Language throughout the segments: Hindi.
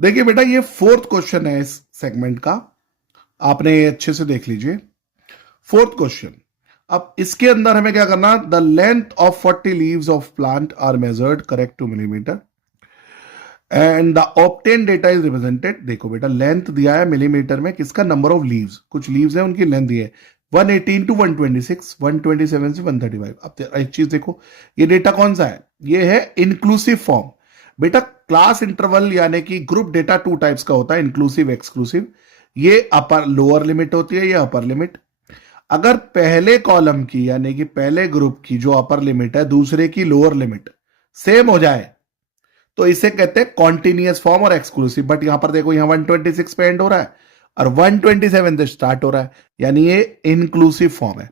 देखिए बेटा, ये फोर्थ क्वेश्चन है इस सेगमेंट का, आपने अच्छे से देख लीजिए। फोर्थ क्वेश्चन, अब इसके अंदर हमें क्या करना, the length of 40 leaves of plant are measured correct to millimetre and the obtain data is represented. देखो बेटा, लेंथ दिया है मिलीमीटर में, किसका, नंबर ऑफ लीव्स, कुछ लीव्स है उनकी लेंथ दी है 118 टू 126, 127 से 135। अब एक चीज देखो, ये डेटा कौन सा है, ये है इंक्लूसिव फॉर्म। बेटा क्लास इंटरवल यानी कि ग्रुप डेटा टू टाइप्स का होता है, इंक्लूसिव एक्सक्लूसिव। ये अपर लोअर लिमिट होती है, ये अपर लिमिट। अगर पहले कॉलम की यानी कि पहले ग्रुप की जो अपर लिमिट है दूसरे की लोअर लिमिट सेम हो जाए तो इसे कहते हैं कॉन्टिन्यूअस फॉर्म और एक्सक्लूसिव। बट यहां पर देखो, यहां 126 पे एंड हो रहा है और 127 से स्टार्ट हो रहा है, यानी ये इंक्लूसिव फॉर्म है।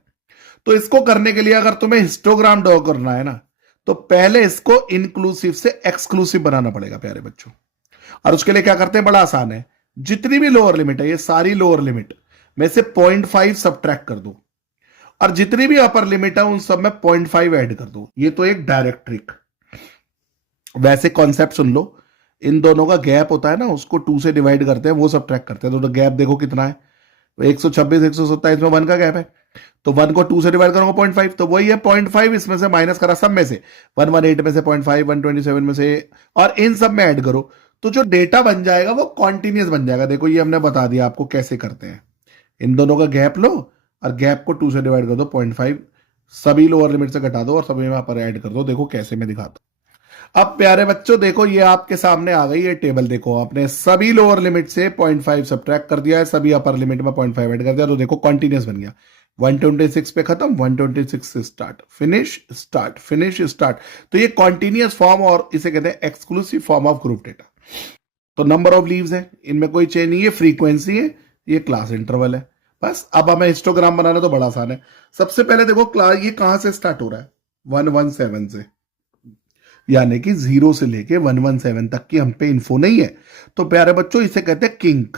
तो इसको करने के लिए अगर तुम्हें हिस्टोग्राम ड्रॉ करना है ना, तो पहले इसको इंक्लूसिव से एक्सक्लूसिव बनाना पड़ेगा प्यारे बच्चों। और उसके लिए क्या करते हैं, बड़ा आसान है, जितनी भी लोअर लिमिट है, ये सारी लोअर लिमिट में से 0.5 सब्ट्रैक्ट कर दो और जितनी भी अपर लिमिट है उन सब में 0.5 ऐड कर दो। ये तो एक डायरेक्ट ट्रिक। वैसे कॉन्सेप्ट सुन लो, इन दोनों का गैप होता है ना, उसको 2 से डिवाइड करते हैं, वो सब ट्रैक करते हैं। तो गैप देखो कितना है, 126 127 में 1 का गैप है, तो 1 को 2 से डिवाइड करूंगा 0.5, तो वही है 0.5, इसमें से माइनस करा सब में से, 118 में से 0.5, 127 में से, और इन सब में ऐड करो तो जो डेटा बन जाएगा वो कॉन्टिन्यूस बन जाएगा। देखो ये हमने बता दिया आपको कैसे करते हैं। इन दोनों का गैप लो और गैप को 2 से डिवाइड कर दो 0.5, सभी लोअर लिमिट से घटा दो और सभी में पर ऐड कर दो। देखो कैसे मैं दिखाता हूं। अब प्यारे बच्चों देखो, ये आपके सामने आ गई ये टेबल। देखो आपने सभी लोअर लिमिट से 0.5 सब्ट्रैक्ट कर दिया है, सभी अपर लिमिट में 0.5 ऐड कर दिया, तो देखो कॉन्टिन्यूस बन गया। 126 पे खत्म, 126 से start, finish start, finish start. तो ये कॉन्टिन्यूस फॉर्म और इसे कहते हैं exclusive form of group data. तो नंबर ऑफ लीव्स है, इनमें कोई चेंज नहीं है, फ्रीक्वेंसी है, ये क्लास इंटरवल है। बस अब हमें हिस्टोग्राम बनाना तो बड़ा आसान है। सबसे पहले देखो क्लास ये कहां से स्टार्ट हो रहा है, 117 से, यानी कि 0 से लेके 117 तक की हम पे इन्फो नहीं है। तो प्यारे बच्चों इसे कहते हैं किंक।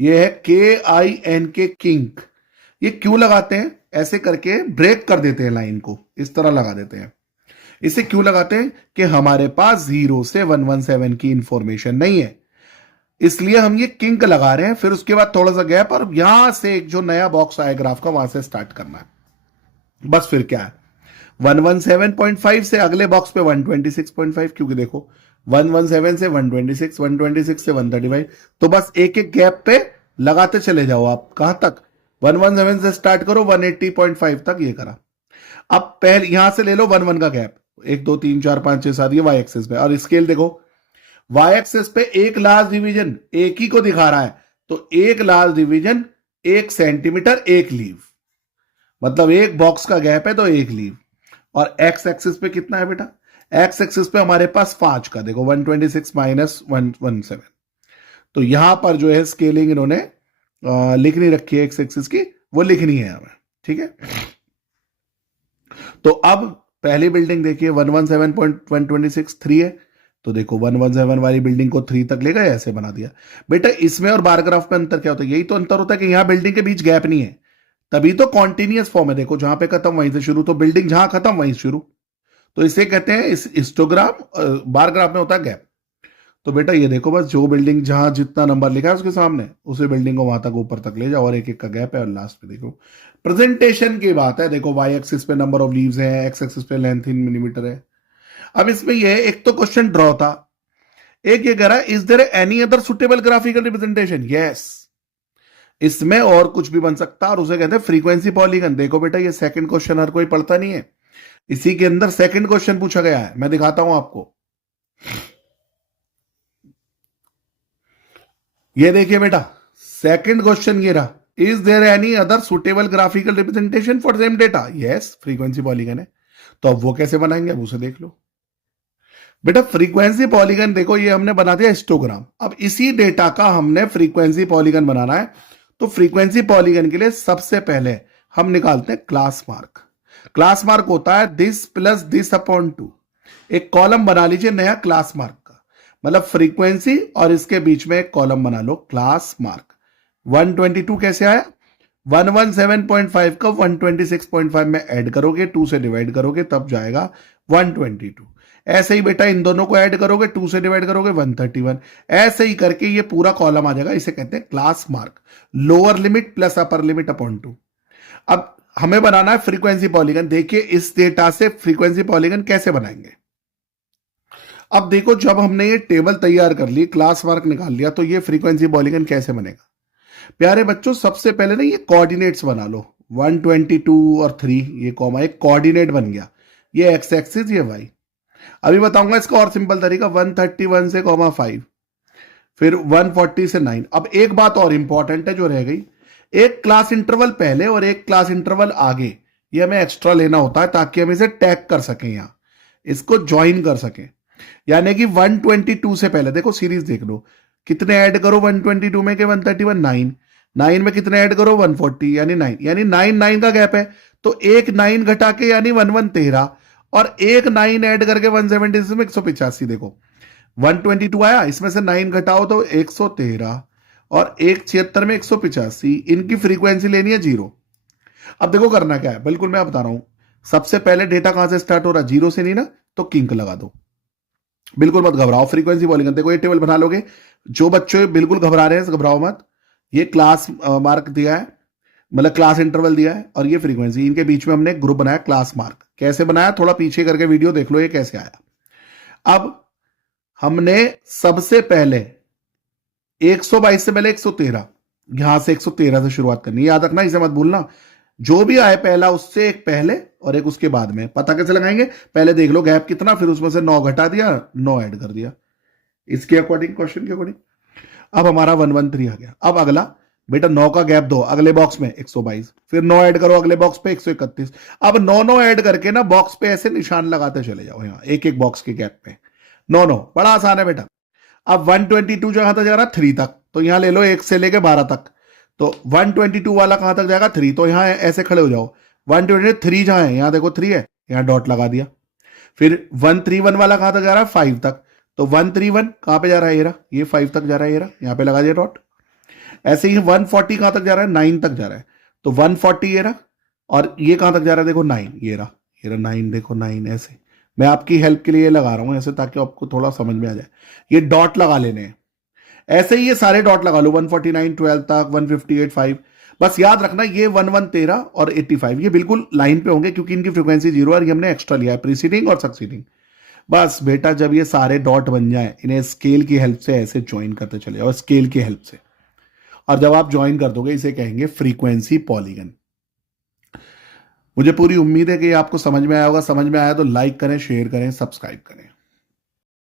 ये है KINK, किंक। ये क्यों लगाते हैं, ऐसे करके ब्रेक कर देते हैं लाइन को, इस तरह लगा देते हैं। इसे क्यों लगाते हैं कि हमारे पास 0 से 117 की इंफॉर्मेशन नहीं है, इसलिए हम ये किंक लगा रहे हैं। फिर उसके बाद थोड़ा सा गैप और यहां से एक जो नया बॉक्स आया ग्राफ का, वहां से स्टार्ट करना है। बस फिर क्या है, 117.5 से अगले बॉक्स पे 126.5, क्योंकि देखो 117 से 126, 126 से 135, तो बस एक एक गैप पे लगाते चले जाओ आप। कहां तक, 117 से स्टार्ट करो 180.5 तक, ये करा। अब पहले यहां से ले लो 1 1 का गैप, 1 2 3 4 5 6 7, ये वाई एक्सेस पे, और स्केल देखो वाई एक्सेस पे एक लार्ज डिवीजन एक ही को दिखा रहा है, तो एक लार्ज डिवीजन 1 सेंटीमीटर 1 लीव, मतलब एक बॉक्स का गैप है तो 1 लीव। और एक्स एक्सिस पे कितना है बेटा, एक्स एक्सिस पे हमारे पास 5 का, देखो 126 माइनस 117। तो यहां पर जो है स्केलिंग इन्होंने लिख नहीं रखी है एक्स एक्सिस की, वो लिखनी है हमें, ठीक है। तो अब पहली बिल्डिंग देखिए 117.126 3 है, तो देखो 117 वाली बिल्डिंग को 3 तक ले गए, ऐसे बना दिया। बेटा इसमें और बार ग्राफ में अंतर क्या होता है, यही तो अंतर होता है कि यहां बिल्डिंग के बीच गैप नहीं है, तभी तो कॉन्टिन्यूअस फॉर्म है। देखो जहां पे खत्म वहीं से शुरू, तो बिल्डिंग जहां खत्म वहीं शुरू, तो इसे कहते हैं इस हिस्टोग्राम। बार ग्राफ में होता है गैप। तो बेटा ये देखो, बस जो बिल्डिंग जहां जितना नंबर लिखा है उसके सामने, उसी बिल्डिंग को वहां तक ऊपर तक ले जाओ, और एक एक का गैप है, और लास्ट में देखो प्रेजेंटेशन की बात है। देखो वाई एक्सिस पे नंबर ऑफ लीव्स है, एक्स एक्सिस पे लेंथ इन मिलीमीटर है। अब इसमें यह एक तो क्वेश्चन ड्रॉ था, एक ये कह रहा है is there any other suitable graphical representation. Yes, इसमें और कुछ भी बन सकता है, और उसे कहते हैं फ्रीक्वेंसी पॉलीगन। देखो बेटा ये सेकंड क्वेश्चन हर कोई पढ़ता नहीं है, इसी के अंदर सेकंड क्वेश्चन पूछा गया है, मैं दिखाता हूं आपको। ये देखिए बेटा सेकंड क्वेश्चन ये रहा, is there any other suitable graphical representation for same data. Yes, frequency polygon है। तो अब वो कैसे बनाएंगे, अब उसे देख लो बेटा। फ्रीक्वेंसी पॉलीगन देखो ये हमने बना दिया हिस्टोग्राम, अब इसी डेटा का हमने फ्रीक्वेंसी पॉलीगन बनाना है। तो फ्रीक्वेंसी पॉलीगन के लिए सबसे पहले हम निकालते हैं क्लास मार्क। क्लास मार्क होता है दिस प्लस दिस अपॉन 2। एक कॉलम बना लीजिए नया क्लास मार्क का, मतलब फ्रीक्वेंसी और इसके बीच में एक कॉलम बना लो क्लास मार्क। 122 कैसे आया, 117.5 का 126.5 में ऐड करोगे, 2 से डिवाइड करोगे, तब जाएगा 122। ऐसे ही बेटा इन दोनों को ऐड करोगे, 2 से डिवाइड करोगे 131, ऐसे ही करके ये पूरा कॉलम आ जाएगा। इसे कहते हैं class mark, lower limit plus upper limit upon 2। अब हमें बनाना है फ्रीक्वेंसी पॉलीगन। देखिए इस डेटा से फ्रीक्वेंसी पॉलीगन कैसे बनाएंगे। अब देखो जब हमने ये टेबल तैयार कर ली, क्लास मार्क निकाल लिया, तो ये फ्रीक्वेंसी पॉलीगन कैसे बनेगा। प्यारे बच्चों सबसे पहले ना ये कोऑर्डिनेट्स बना लो, 122 और 3, ये कॉमा एक कोऑर्डिनेट बन गया, ये एक्स एक्सिस ये वाई। अभी बताऊंगा इसका और सिंपल तरीका, 131 से कॉमा 5, फिर 140 से 9। अब एक बात और इंपॉर्टेंट है जो रह गई, एक क्लास इंटरवल पहले और एक क्लास इंटरवल आगे, ये हमें एक्स्ट्रा लेना होता है ताकि हम इसे टैग कर सकें, यहां इसको ज्वाइन कर सकें। यानी कि 122 से पहले देखो सीरीज देख लो, कितने ऐड करो 122 में के 131, 9, 9 में कितने ऐड करो 140, यानी 9, यानी 9 9 का गैप है, तो एक 9 घटा के यानी 11 13, और एक 9 ऐड करके 176 में 185। देखो 122 आया, इसमें से 9 घटाओ तो 113, और एक 76 में 185। इनकी फ्रीक्वेंसी लेनी है 0। अब देखो करना क्या है, बिल्कुल मैं बता रहा हूं। सबसे पहले डेटा कहां से स्टार्ट हो रहा है, 0 से नहीं ना, तो किंक लगा दो, बिल्कुल मत घबराओ। फ्रीक्वेंसी पॉलीगन देखो ये टेबल बना लोगे। जो बच्चे बिल्कुल घबरा रहे हैं घबराओ मत, ये क्लास मार्क दिया है, मतलब क्लास इंटरवल दिया है, और ये फ्रीक्वेंसी, इनके बीच में हमने ग्रुप बनाया क्लास मार्क। कैसे बनाया थोड़ा पीछे करके वीडियो देख लो ये कैसे आया। अब हमने सबसे पहले 122 से पहले 113, यहां से 113 से शुरुआत करनी, याद रखना, इसे मत भूलना। जो भी आए पहला उससे एक पहले और एक उसके बाद में। पता कैसे लगाएंगे, पहले देख लो गैप कितना, फिर उसमें से 9 घटा दिया, 9 ऐड कर दिया, इसके अकॉर्डिंग, क्वेश्चन के अकॉर्डिंग। अब हमारा 113 आ गया। अब अगला बेटा 9 का गैप दो, अगले बॉक्स में 122, फिर 9 ऐड करो अगले बॉक्स पे 131। अब 9 9 ऐड करके ना बॉक्स पे ऐसे निशान लगाते चले जाओ, यहां एक एक बॉक्स के गैप पे 9 9, बड़ा आसान है बेटा। अब 122 जहां तक जा रहा 3 तक, तो यहां ले लो 1 से लेके 12 तक, तो 122 वाला कहां तक जाएगा 3, तो यहां ऐसे खड़े हो जाओ। 123 जहां है, यहां देखो 3 है, यहां डॉट लगा दिया। फिर 131 वाला कहां तक जा रहा है 5 तक, तो 131 कहां पे जा रहा है, ये 5 तक जा रहा है, यहां पे लगा दिया डॉट। ऐसे ही 140 कहां तक जा रहा है, 9 तक जा रहा है, तो 140 ये रहा, और ये कहां तक जा रहा है देखो 9, ये रहा 9, देखो 9। ऐसे मैं आपकी हेल्प के लिए लगा रहा हूं ऐसे, ताकि आपको थोड़ा समझ में आ जाए। ये डॉट लगा लेने हैं, ऐसे ही ये सारे डॉट लगा लो, 149 12 तक, 158 5। बस याद रखना ये 11 13 और 85 ये बिल्कुल लाइन पे होंगे, क्योंकि इनकी फ्रीक्वेंसी 0 और ये हमने एक्स्ट्रा लिया है, प्रीसीडिंग और सक्सीडिंग। बस बेटा जब ये सारे डॉट बन जाए, इन्हें स्केल की हेल्प से ऐसे ज्वाइन करते चले जाओ, स्केल की हेल्प से। और जब आप ज्वाइन कर दोगे इसे कहेंगे फ्रीक्वेंसी पॉलीगन। मुझे पूरी उम्मीद है कि आपको समझ में आया होगा। समझ में आया तो लाइक करें, शेयर करें, सब्सक्राइब करें।